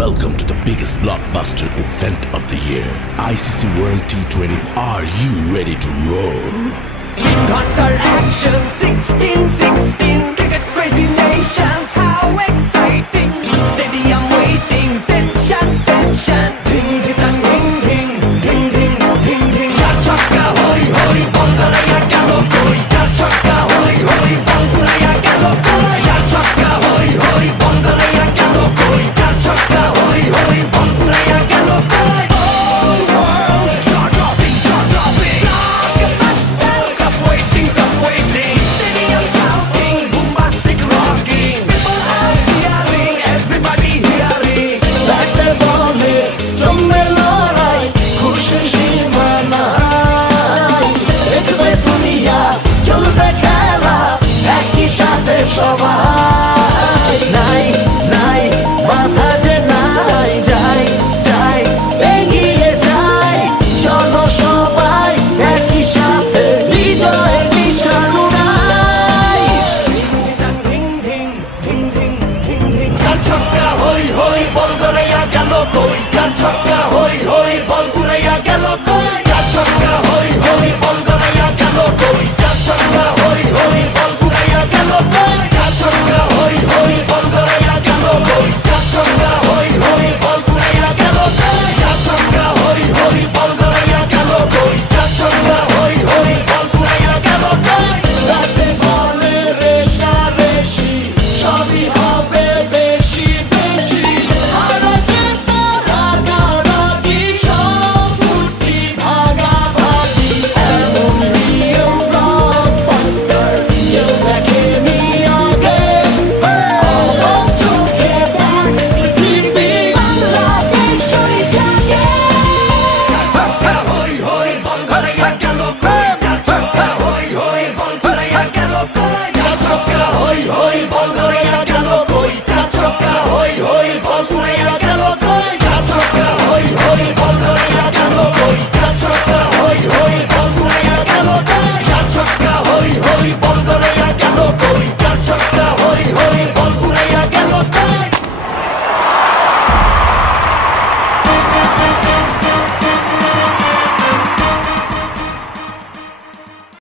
Welcome to the biggest blockbuster event of the year, ICC World T20. Are you ready to roll? Hunter action 16-16, cricket crazy nations, how exciting! Stadium waiting, tension, tension. Ding ding ding ding ding ding ding ding. Char chakka hoi hoi, Bangaraya gelo koi. Char chakka hoi hoi, Bangaraya gelo koi. Char chakka hoi hoi, Bangaraya gelo koi. Char chakka hoi hoi, Bangaraya gelo koi. All world jaw dropping, jaw dropping. Blockbuster, cup waiting, cup waiting. Stadium shouting, bombastic rocking. People are cheering, everybody hearing. ব্যাটে বলে জমে লড়াই, খুশির সীমা নাই। দেখবে দুনিয়া, চলবে খেলা, একই সাথে সবাই। নাই নাই বাধা যে নাই, যাই যাই এগিয়ে যাই। চলো সবাই একই সাথে, বিজয়ের নিশান উড়াই। Ding ding ding ding ding ding. চার ছক্কা হই হই, বল গড়াইয়া গেল কই। চার ছক্কা